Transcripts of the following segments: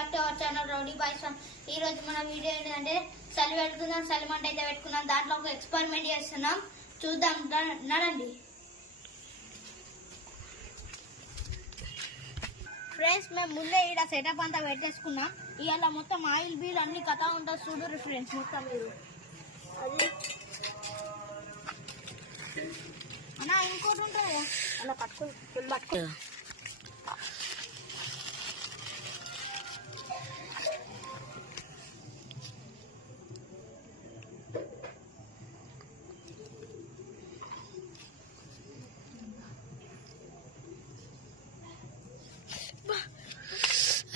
Back to our channel rowdy boys. ఈ రోజు మన వీడియో ఏంటంటే చలి పెట్టుకుందాం, చలి మంట అయితే పెట్టుకుందాం. దాంట్లో ఒక ఎక్స్పెరిమెంట్ చేస్తున్నాం, చూద్దాం నడండి. ఫ్రెండ్స్, మేము ముందే ఇక్కడ సెటప్ అంతా పెట్టేసుకున్నాం. ఇవాళ మొత్తం ఆయిల్ బిల్ అన్ని కథ ఉంటుంది, చూడరు ఫ్రెండ్స్. మొత్తం మీరు అది అన్నా ఇంకోటి ఉంటుంది అలా పట్టుకుని ఫుల్ పట్టుకో.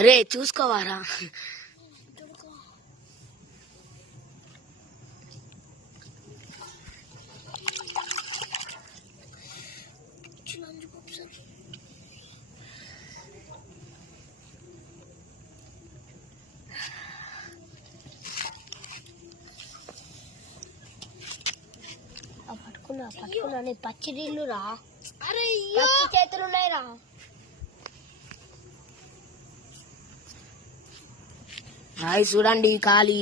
రే చూసుకోవారా? పట్టుకున్నా నీ పచ్చి నీళ్ళు రా. అరే పచ్చి చేతులు ఉన్నాయి రా. హాయ్ చూడండి ఖాళీ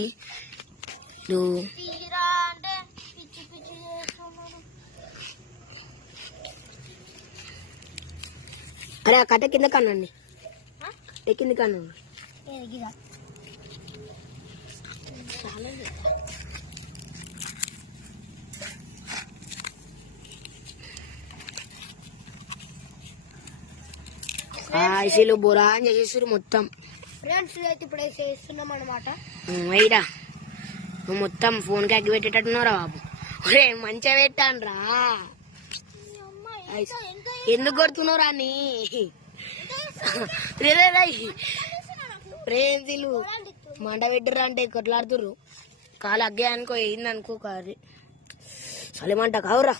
అంటే పిచ్చి పిచ్చి చేస్తున్నాను. అరే ఆ కట్ట కింద కనండి, కింద కనండి. ఆశలు బురా అని చేసేసారు మొత్తం. ఫ్రెండ్స్ అయితే ఇప్పుడు చేస్తున్నాం అనమాట. అయిరా నువ్వు మొత్తం ఫోన్ కి అగ్గి పెట్టేటట్టున్నారా బాబు? ఒరే మంచిగా పెట్టాను రా. ఎందుకు కొడుతున్నారా అని ప్రేంజీలు మంట పెట్టిర్రా అంటే కొట్లాడుతుర్రు. కాలు అగ్గే అనుకో, ఏంది అనుకో కాదు చలిమంట కావురా.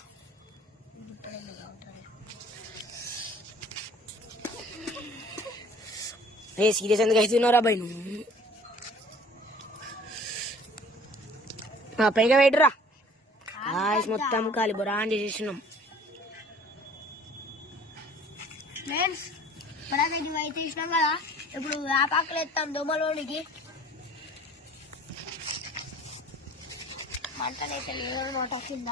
రే సీరియస్ ఎందుకు అవుతున్నారా బాయ్ నువ్వు? పైగా పెట్టరా. మొత్తం కాలి బురా అని చేసేసినాం. ఫ్రెండ్స్ ఇప్పుడైతే ఇవైతే ఇష్టం కదా, ఇప్పుడు వేపాకులు ఎత్తాం దొమ్మలోనికి. మంటలు అయితే లేదనమాట కింద.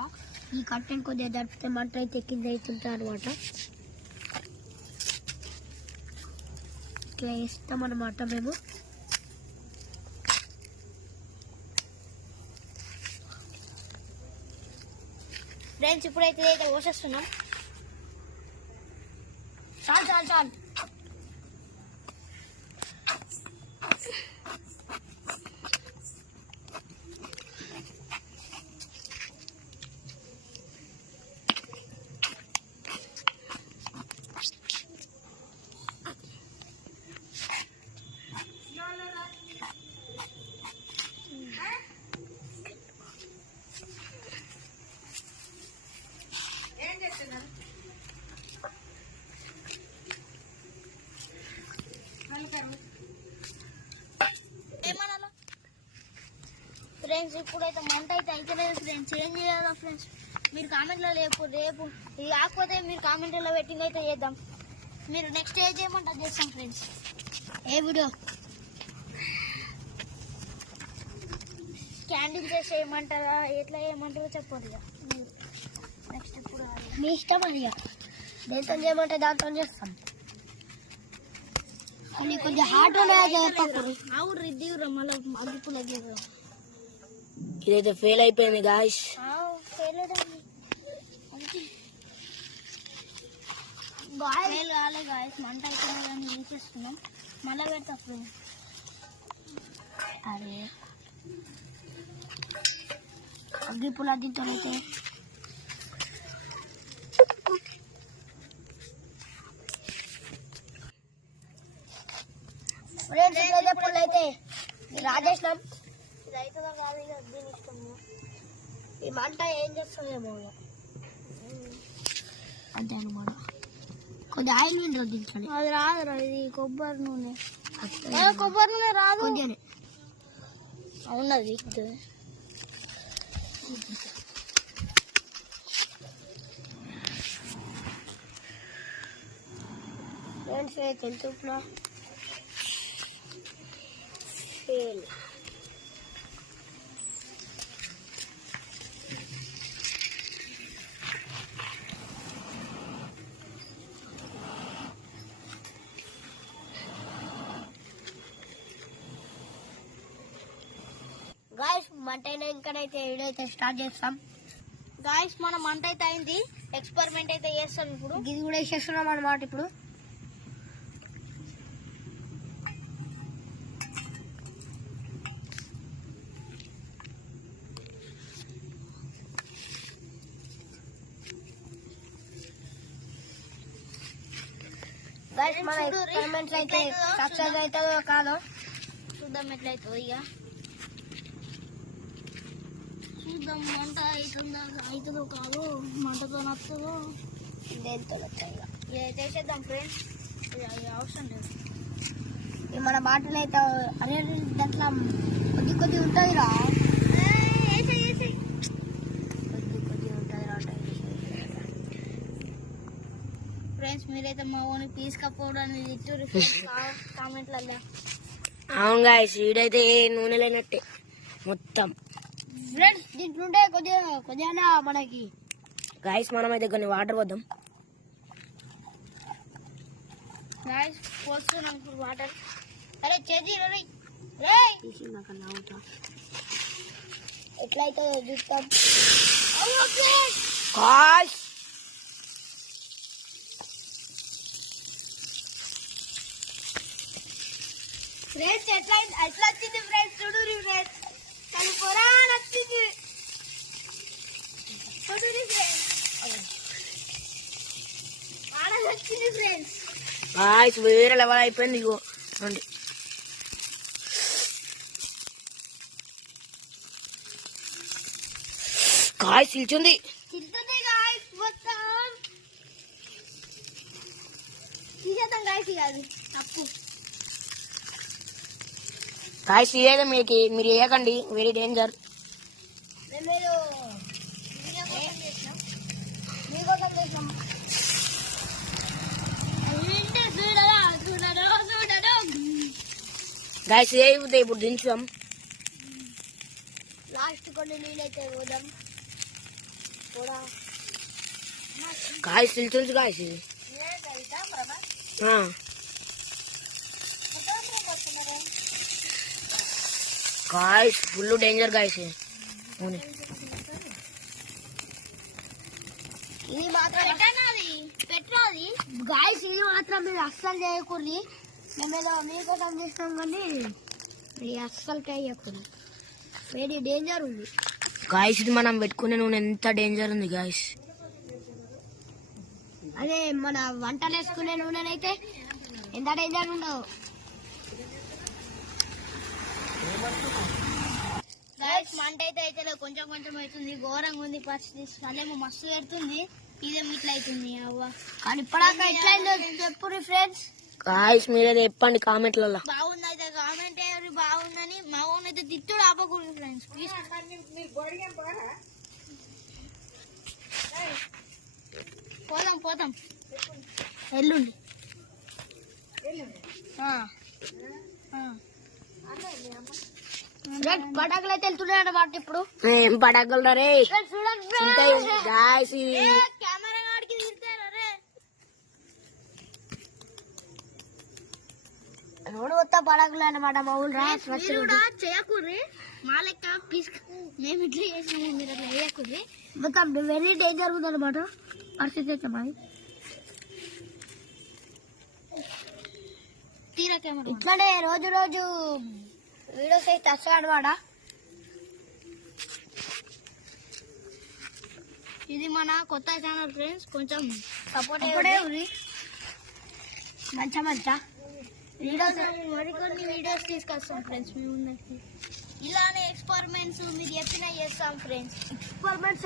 ఈ కట్టెని కొద్దిగా దడిపితే మంట అయితే కింద అవుతుంటాయి అనమాట. ఇట్లా వేస్తాం అనమాట మేము. ఫ్రెండ్స్ ఇప్పుడైతే అయితే పోసేస్తున్నాం. చాలు చాలు చాలు. ఫ్రెండ్స్ ఇప్పుడైతే మంట అయితే అయితలేదు ఫ్రెండ్స్. ఏం చేయాలా ఫ్రెండ్స్? మీరు కామెంట్లో రేపు ఇది కాకపోతే మీరు కామెంట్లో పెట్టింగ్ అయితే చేద్దాం. మీరు నెక్స్ట్ ఏం చేయమంటారు చేస్తాం ఫ్రెండ్స్. ఏ వీడియో క్యాండిల్ చేసి చేయమంటారా, ఎట్లా చేయమంటారో చెప్పండి. ఇక నెక్స్ట్ ఇప్పుడు మీ ఇష్టం. అది ఇక దేంతో చేయమంటే దాంతో చేస్తాం. అది కొంచెం హార్ట్ ఆవుడు రిద్దీరా మళ్ళీ అగ్గిపుల్ల దిగురా. ఇదైతే ఫెయిల్ అయిపోయింది గాయస్. కాలే గాయస్, మంట అయిపోయిందని ఏం చేస్తున్నాం మళ్ళీ పెడతా. అరే అగ్గిపుల్ల దీంతో అయితే పుల్ల అయితే రాజేష్ణం. రైతుగా కాదు దీని ఇష్టము. ఈ మంట ఏం చేస్తుందేమో అంతే అనమాట. కొద్ది ఆయిల్ నూనె దించాలి. అది రాదురా, ఇది కొబ్బరి నూనె. కొబ్బరి నూనె రాదు, కొంచెం అవునది. ఫ్రెండ్స్ తెలుసుకున్నా ఆయిల్. గాయస్ మంట అయినా ఇంకనైతే వీడియో అయితే స్టార్ట్ చేస్తాం. గాయస్ మన మంట అయితే అయింది, ఎక్స్పెరిమెంట్ అయితే చేస్తాం ఇప్పుడు. ఇది కూడా వేసేస్తున్నాం అన్నమాట ఇప్పుడు. గాయస్ మన ఎక్స్పెరిమెంట్స్ అయితే సక్సెస్ అవుతుందో కాదో చూద్దాం ఎట్లయితుందో. ఇక చూద్దాం మంట అవుతుందో కాదు, మంటతో నచ్చుతుందో దేంతో వచ్చాయి. ఇక చేసేద్దాం ఫ్రెండ్స్, ఇక అవసరం లేదు. మన బాటిల్ అయితే అరే దాంట్లో కొద్ది ఉంటుంది రా, కొద్ది ఉంటుంది రా. ఫ్రెండ్స్ మీరైతే మా ఓన్ తీసుకపోవడానికి ఇచ్చారు కామెంట్లలో. అవును గాయస్ వీడైతే నూనె లేనట్టే మొత్తం. ఫ్రెండ్స్ దీంట్లుంటే కొద్దిగా మనకి గాయస్ మనమైతే కొన్ని వాటర్ పోద్దాం. గాయస్ పోస్తున్నాం ఇప్పుడు వాటర్. అరే చేసి ఎట్లయితే చూస్తాం గాయస్. ఫ్రెండ్స్ ఎట్లా వచ్చింది ఫ్రెండ్స్, చూడు ఫ్రెండ్స్ కానీ పొరా నచ్చింది. చూడు ఫ్రెండ్స్ ఆడ వచ్చింది ఫ్రెండ్స్. గాయస్ వేరే లెవెల్ అయిపోయింది. ఇగో రండి గాయస్ నిల్చుంది. తింటుంది గాయస్ మొత్తం తీసేద్దాం గాయస్. కాదు తప్పు గాయస్ ఇదైతే మీరు వేయకండి, వెరీ డేంజర్. మీరు మీకోసం చేసినాం. గాయస్ ఏమైతే ఇప్పుడు దించుదాం. లాస్ట్ కొన్ని నీళ్ళైతే పోదాం కూడా. గాయస్ నిల్చుంది గాయస్ ఇది. Guys full danger guys. ఇది మాత్రం పెట్టాలి గాయస్ ఇది మాత్రం మీరు అస్సలు చేయకూడదు. మేము మీకోసం చేసినాం కానీ మీరు అస్సలు చేయకూడదు, వెరీ డేంజర్ ఉంది గాయస్. ఇది మనం పెట్టుకునే నూనె ఎంత డేంజర్ ఉంది గాయస్. అదే మన వంటలు వేసుకునే నూనెనైతే ఎంత డేంజర్ ఉండవు. గాయస్ మంట అయితే కొంచెం కొంచెం అవుతుంది, ఘోరంగా ఉంది పరిస్థితి. అదేమో మస్తు పెడుతుంది, ఇదేమో ఇట్లా అవుతుంది. అవ్వ కానీ ఇప్పటిదాకా ఎట్లా చెప్పు ఫ్రెండ్స్. గాయస్ మీరే చెప్పండి కామెంట్లలో. బాగుంది అయితే కామెంట్ అయ్యారు బాగుందని. మా ఓన్ అయితే తిట్టుడు ఆపకూడదు ఫ్రెండ్స్ ప్లీజ్. పోదాం ఎల్లుండి. పటాకులు అయితే వెళ్తున్నాయి అన్నమాట ఇప్పుడు. ఏం పటాకులు రే గాయస్. కెమెరా వాడికి తిడతారు. అరే రోడ్డు మొత్తం పటాకులు అన్నమాట మా ఊళ్ళో. చేయకూర్రి మా లెక్క ప్లీజ్. మేము ఇట్లా చేసినాము, మీరు అట్లా చేయకూర్రి. మొత్తం వెరీ డేంజర్ ఉంది అనమాట పరిస్థితి అయితే మాది. తీరా కెమెరా ఇట్లానే రోజు వీడియోస్ అయితే వస్తాయి అనమాట. ఇది మన కొత్త ఛానల్ ఫ్రెండ్స్, కొంచెం సపోర్ట్ మంచి వీడియోస్ మరికొన్ని వీడియోస్ తీసుకొస్తాం ఫ్రెండ్స్ మీ ముందరికి. ఇలానే ఎక్స్పెరిమెంట్స్ మీరు చెప్పినా చేస్తాం ఫ్రెండ్స్. ఎక్స్పెరిమెంట్స్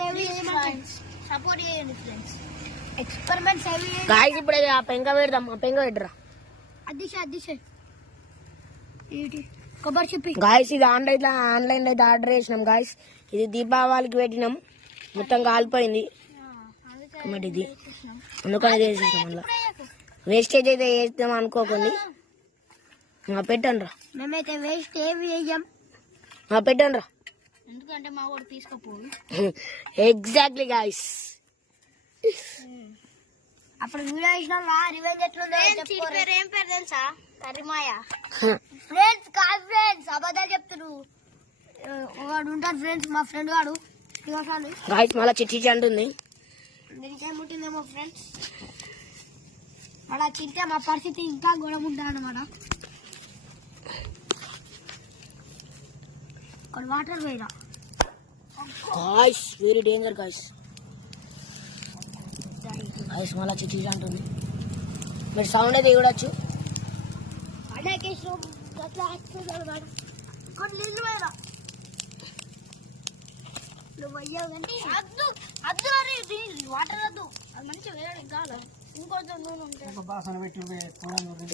సపోర్ట్ చేయండి ఫ్రెండ్స్. Experiments guys. ఇప్పుడు ఆ పెంక పెడదాం, ఆ పెంక పెట్టరా. అదిశ కొబ్బరి చెప్పి గాయస్. ఇది ఆన్లైన్ అయితే ఆర్డర్ చేసినాం గాయస్. ఇది దీపావళికి పెట్టినాం, మొత్తం కాలిపోయింది ఇది, అందుకని చేసేసాం. మళ్ళీ వేస్టేజ్ అయితే వేస్తాం అనుకోకండి. పెట్టండి రా, మేమైతే వేస్ట్ ఏమి చెయ్యం. పెట్టండి రా. ఎందుకంటే మా వాడు తీసుకుపోవు. Exactly guys. అప్పుడు వీడియో ఇచ్చినా రివెంజ్ ఎట్లుందో చెప్పుకోరు. ఏం పేరు తెలుసా? కరిమాయ. ఫ్రెండ్స్ కాదు ఫ్రెండ్స్, అబద్ధాలు చెప్తున్నారు. వాడు ఉంటాడు ఫ్రెండ్స్, మా ఫ్రెండ్ వాడు దిగసాలు గాయస్ మళ్ళీ చిట్టి అంటుంది. దీనికే ముట్టిందేమో ఫ్రెండ్స్. అలా తింటే మా పరిస్థితి ఇంకా గొడవ ఉంటా అనమాట. అక్కడ వాటర్ పోయిరా guys, very danger guys. Guys మళ్ళీ చిట్టి అంటుంది. మీరు సౌండ్ అయితే చూడొచ్చు. అడకేశ్వరం అట్లా అనమాట. అక్కడ నీళ్ళు పోయిరా నువ్వు అయ్యావు కానీ అద్దు అద్దు అరే వాటర్ వద్దు, అది మంచిగా వేరే కాదు. ఇంకొంచెం నూనె ఉంటాయి.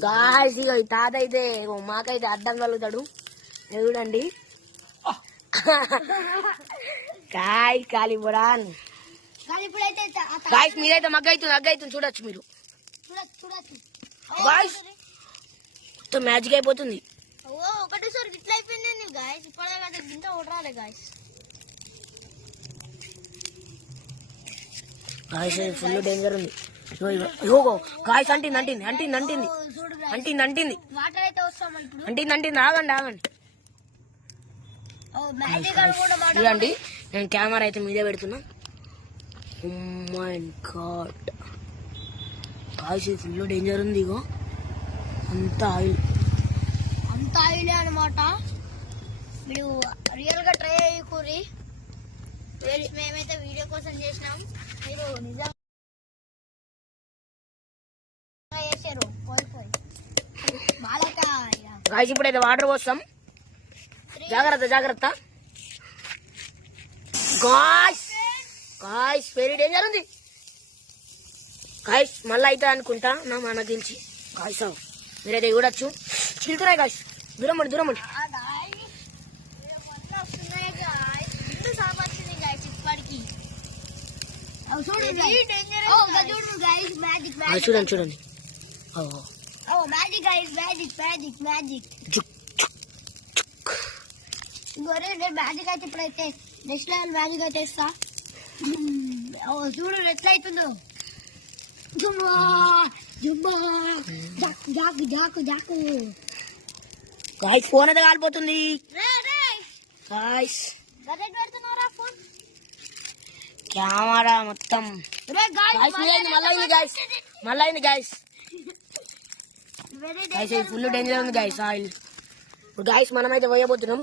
గాయస్ ఇక ఈ తాత అయితే ఇగో మాకైతే అడ్డం కలుగుతాడు. చూడండి గాయస్ కాలిపురాన్. కానీ ఇప్పుడైతే గాయస్ మీరైతే మగ్గైతుంది చూడొచ్చు మీరు. చూడచ్చు గాయస్ మొత్తం మ్యాజిక్ అయిపోతుంది. ఓ ఒకటేసారి ఇట్లా అయిపోయింది గాయస్. ఇప్పటిదాకా గింట కొట్టరాలే గాయస్. గాయస్ ఫుల్ డేంజర్ ఉంది. ఇగో గాయస్ అంటింది చూడు వాటర్ అయితే వస్తాం ఇప్పుడు. ఆగండి. మ్యాజిక్ కూడా మాట చూడండి నేను కెమెరా అయితే మీదే పెడుతున్నా. Oh my god guys full danger ఉంది. ఇగో అంత ఆయిల్ అనమాట. మీరు రియల్ గా ట్రై అయ్యి మేమైతే వీడియో కోసం చేసినాం. మీరు నిజంగా చేశారు. గాయస్ ఇప్పుడైతే వాటర్ పోస్తాం. జాగ్రత్త గాయస్ వెరీ డేంజర్ ఉంది. గాయస్ మళ్ళీ అయితే అనుకుంటా నాకు తెలిసి. గాయస్ మీరైతే చూడొచ్చు. చిలుతున్నాయి గాయస్. దూరం అండి చూడండి. ఇంకోరే నేను మ్యాజిక్ అయితే ఇప్పుడైతే నెక్స్ట్ లెవెల్ మ్యాజిక్ అయితే ఇస్తా. చూడు ఎట్లా అవుతుందో. జుమ్మా జాకు గాయస్ ఫోన్ అయితే కాలిపోతుంది. గాయస్ కెమెరా మొత్తం మళ్ళీ అయింది గాయస్. ఫుల్ డేంజర్ ఉంది గాయస్ ఆయిల్. ఇప్పుడు గాయస్ మనమైతే పోయబోతున్నాం.